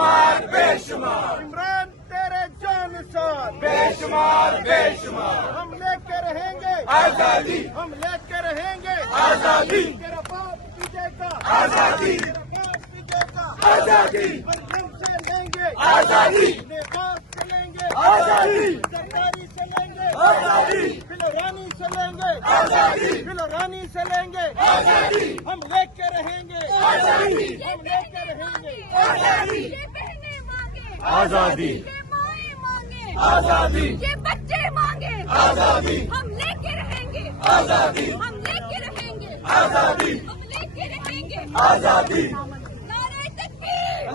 شمار بے شمار، عمران تیرے جان نثار، بے شمار بے شمار، ہم لے کے رہیں گے آزادی، ہم لے کے رہیں گے آزادی، تیرا باپ پیجے گا آزادی، تیرا باپ پیجے گا آزادی، مریم سے لیں گے آزادی، لباس سے لیں گے آزادی، سرکاری سے لیں گے آزادی، فلورانی سے لیں گے آزادی، فلورانی سے لیں گے آزادی، ہم لے کے رہیں گے آزادی، ہم لے کے رہیں گے آزادی، یہ بہنیں مانگے آزادی، یہ مائیں مانگے آزادی، یہ بچے مانگے آزادی، ہم لے کے رہیں گے آزادی، ہم لے کے رہیں گے آزادی، ہم لے کے رہیں گے آزادی، نعرہ تکبیر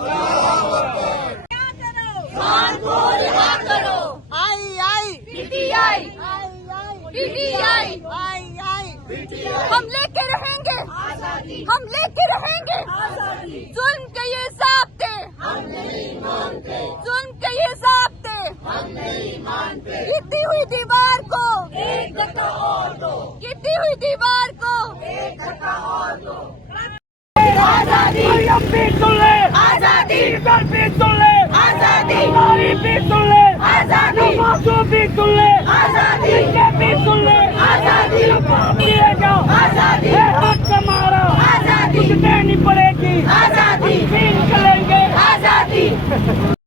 کیا کرو خان کو رہا کرو آئی آئی P T I P T I آئی آئی ہم لے کے رہیں گے ہم لے کے رہیں گے ظلم کے یہ ضابطے ظلم کے یہ ضابطے گرتی ہوئی دیوار کو ایک دھکا اور دو گرتی ہوئی دیوار کو ایک دھکا اور دو آزادی بھی سن لے آزادی ادھر بھی سن لے آزادی ہماری بھی سن لے آزادی نمازوں بھی سن لے آزادی یہ بھی سن لے آزادی دیے جا آزادی اے حق ہمارا آزادی کچھ دینی پڑے گی آزادی بھی نکلیں گے آزادی